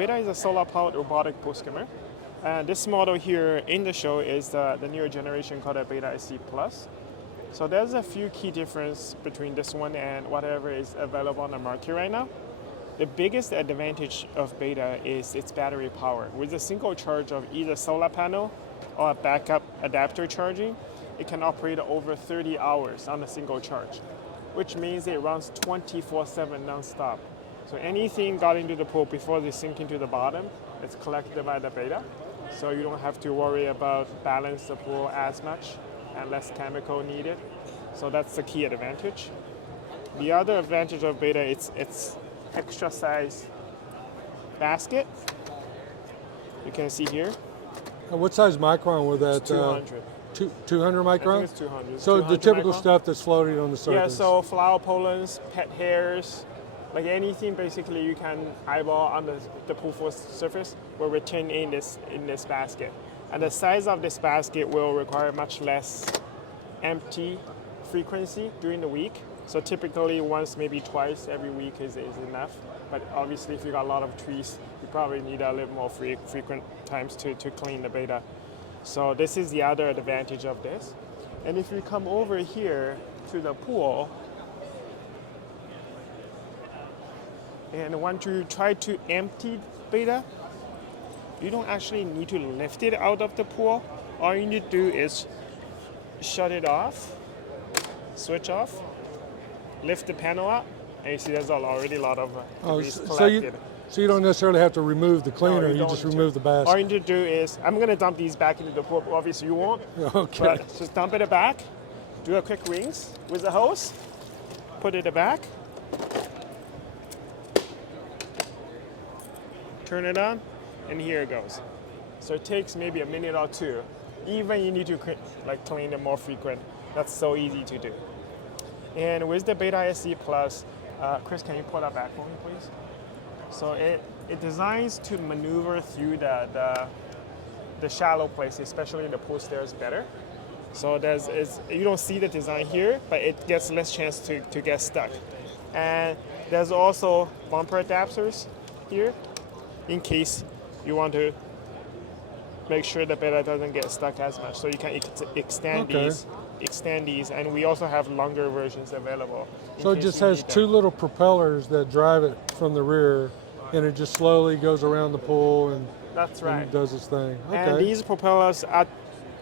Betta is a solar-powered robotic pool skimmer. And this model here in the show is the newer generation called the Betta SC Plus. So there's a few key differences between this one and whatever is available on the market right now. The biggest advantage of Betta is its battery power. With a single charge of either solar panel or a backup adapter charging, it can operate over 30 hours on a single charge, which means it runs 24/7 non-stop. So anything got into the pool before they sink into the bottom, it's collected by the Betta. So you don't have to worry about balance the pool as much and less chemical needed. So that's the key advantage. The other advantage of Betta is its extra size basket. You can see here. What size micron was that? 200. 200 micron? I think it's 200. So 200 the typical micron. stuff that's floating on the surface. Yeah, so flower pollens, pet hairs, like anything basically you can eyeball on the pool floor surface will return in this basket. And the size of this basket will require much less empty frequency during the week. So typically once, maybe twice every week is enough. But obviously if you got a lot of trees, you probably need a little more frequent times to clean the Betta. So this is the other advantage of this. And if you come over here to the pool, and want to try to empty Betta, you don't actually need to lift it out of the pool. All you need to do is shut it off, switch off, lift the panel up, and you see there's already a lot of grease collected. So you don't necessarily have to remove the cleaner, No, you just remove the basket. All you need to do is, I'm going to dump these back into the pool. Obviously you won't, Okay. but just dump it back, do a quick rinse with the hose, put it back, turn it on, and here it goes. So it takes maybe a minute or two. Even you need to clean it more frequent. That's so easy to do. And with the Betta SC Plus, Chris, can you pull that back for me, please? So it designs to maneuver through the shallow places, especially the pool stairs, better. So you don't see the design here, but it gets less chance to get stuck. And there's also bumper adapters here, in case you want to make sure the Betta doesn't get stuck as much. So you can extend these, and we also have longer versions available. So it just has two little propellers that drive it from the rear, and it just slowly goes around the pool and, that's right. and does its thing. Okay. And these propellers are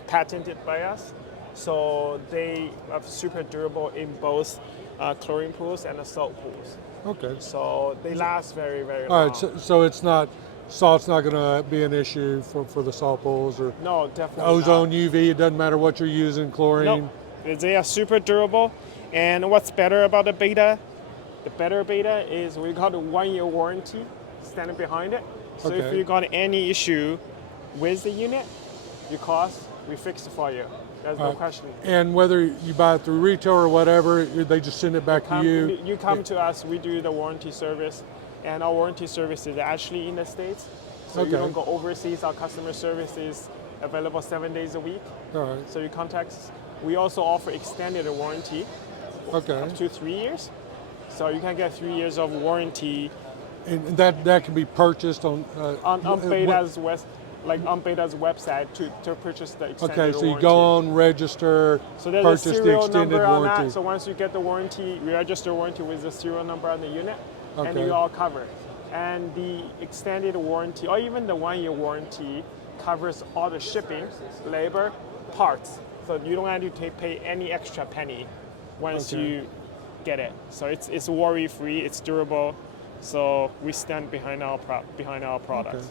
patented by us, so they are super durable in both chlorine pools and the salt pools. Okay. So they last very, very long. All right, so it's not, salt's not going to be an issue for the salt pools or no, definitely ozone, not. UV, it doesn't matter what you're using, chlorine. Nope. They are super durable. And what's better about the Betta? The better Betta is we got a 1-year warranty standing behind it. So if you got any issue with the unit, you call us, we fix it for you. There's no question. And whether you buy it through retail or whatever, they just send it back to you? You come to us, we do the warranty service. And our warranty service is actually in the States. So you don't go overseas. Our customer service is available 7 days a week. All right. So you contact us. We also offer extended warranty up to 3 years. So you can get 3 years of warranty. And that can be purchased on Betta's on Betta's website to purchase the extended warranty. Okay, so you go on, register, so there's purchase a the serial extended number on warranty. that. So once you get the warranty, you register warranty with the serial number on the unit, and you're all covered. And the extended warranty, or even the 1-year warranty, covers all the shipping, labor, parts. So you don't have to pay any extra penny once you get it. So it's worry-free, it's durable. So we stand behind our product. Okay.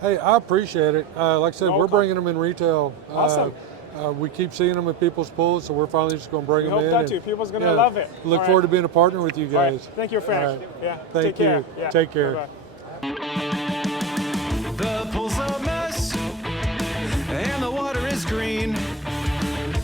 Hey, I appreciate it. Like I said, we're bringing them in retail. Awesome. We keep seeing them at people's pools, so we're finally just going to bring them in. We hope that too. People's going to love it. Look forward to being a partner with you guys. Thank you, Frank. Right. Yeah. Thank Take care. you. Yeah. Take care. Bye-bye.